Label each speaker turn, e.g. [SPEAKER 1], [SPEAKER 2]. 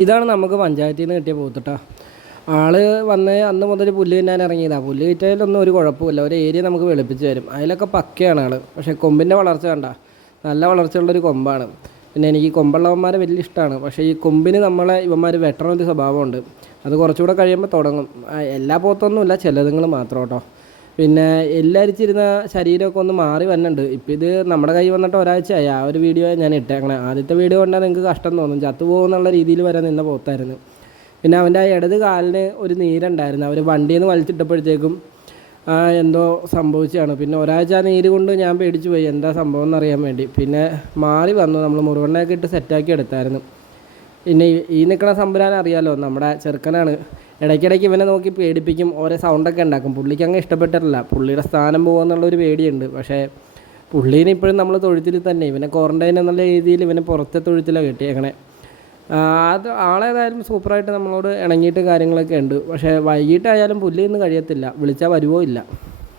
[SPEAKER 1] ഇതാണ് നമുക്ക് പഞ്ചായത്തിൽ നിന്ന് കിട്ടിയ പോത്തിട്ടാ ആൾ വന്ന് അന്ന് മുതൽ പുല്ല് തിന്നാൻ ഇറങ്ങിയതാണ് പുല്ല് കിട്ടിയാലൊന്നും ഒരു കുഴപ്പമില്ല ഒരു ഏരിയ നമുക്ക് വെളുപ്പിച്ച് തരും. അതിലൊക്കെ പക്കയാണ് ആൾ. പക്ഷേ കൊമ്പിന്റെ വളർച്ച കണ്ട. നല്ല വളർച്ചയുള്ളൊരു കൊമ്പാണ്. പിന്നെ എനിക്ക് കൊമ്പുള്ളവന്മാരെ വലിയ ഇഷ്ടമാണ് പക്ഷേ ഈ കൊമ്പിന് നമ്മളെ ഇവന്മാർ വെട്ടണ ഒരു സ്വഭാവമുണ്ട്. അത് കുറച്ചുകൂടെ കഴിയുമ്പോൾ തുടങ്ങും. എല്ലാ പോത്തൊന്നുമില്ല. ചിലതുങ്ങൾ മാത്രം കേട്ടോ പിന്നെ എല്ലരിച്ചിരുന്ന ശരീരമൊക്കെ ഒന്ന് മാറി വന്നിട്ടുണ്ട് ഇപ്പം ഇത് നമ്മുടെ കൈ വന്നിട്ട് ഒരാഴ്ചയായി. ആ ഒരു വീഡിയോ ഞാൻ ഇട്ടേക്കണേ ആദ്യത്തെ വീഡിയോ കണ്ടാൽ നിങ്ങൾക്ക് കഷ്ടം തോന്നും. ചത്തുപോകുന്നുള്ള രീതിയിൽ വരെ നിന്ന പോത്തായിരുന്നു. പിന്നെ അവന്റെ ആ ഇടത് കാലിന് ഒരു നീരുണ്ടായിരുന്നു. അവർ വണ്ടിയിൽ നിന്ന് വലിച്ചിട്ടപ്പോഴത്തേക്കും എന്തോ സംഭവിച്ചതാണ്. പിന്നെ ഒരാഴ്ച ആ നീര് കൊണ്ട് ഞാൻ പേടിച്ചു പോയി. എന്താ സംഭവം എന്നറിയാൻ വേണ്ടി. പിന്നെ മാറി വന്നു. നമ്മൾ മുറുവണ്ണയൊക്കെ ഇട്ട് സെറ്റാക്കി എടുത്തായിരുന്നു. പിന്നെ ഈ- നിൽക്കുന്ന സംഭരാൻ അറിയാലോ? നമ്മുടെ ചെറുക്കനാണ്. ഇടയ്ക്കിടയ്ക്ക് ഇവനെ നോക്കി പേടിപ്പിക്കും ഓരോ സൗണ്ടൊക്കെ ഉണ്ടാക്കും. പുള്ളിക്ക് അങ്ങ് ഇഷ്ടപ്പെട്ടിട്ടില്ല. പുള്ളിയുടെ സ്ഥാനം പോകുമെന്നുള്ളൊരു പേടിയുണ്ട്. പക്ഷേ പുള്ളീനെ ഇപ്പോഴും നമ്മൾ തൊഴുത്തിൽ തന്നെ. ഇവനെ ക്വാറന്റൈൻ എന്നുള്ള രീതിയിൽ ഇവനെ പുറത്തെ തൊഴുത്തിലാണ് കെട്ടിയേക്കണേ ആ, അത് ആളേതായാലും സൂപ്പറായിട്ട് നമ്മളോട് ഇണങ്ങിയിട്ട് കാര്യങ്ങളൊക്കെ ഉണ്ട്. പക്ഷേ വൈകിട്ടായാലും പുല്ലിന്ന് കഴിയത്തില്ല. വിളിച്ചാൽ വരുവോ ഇല്ല.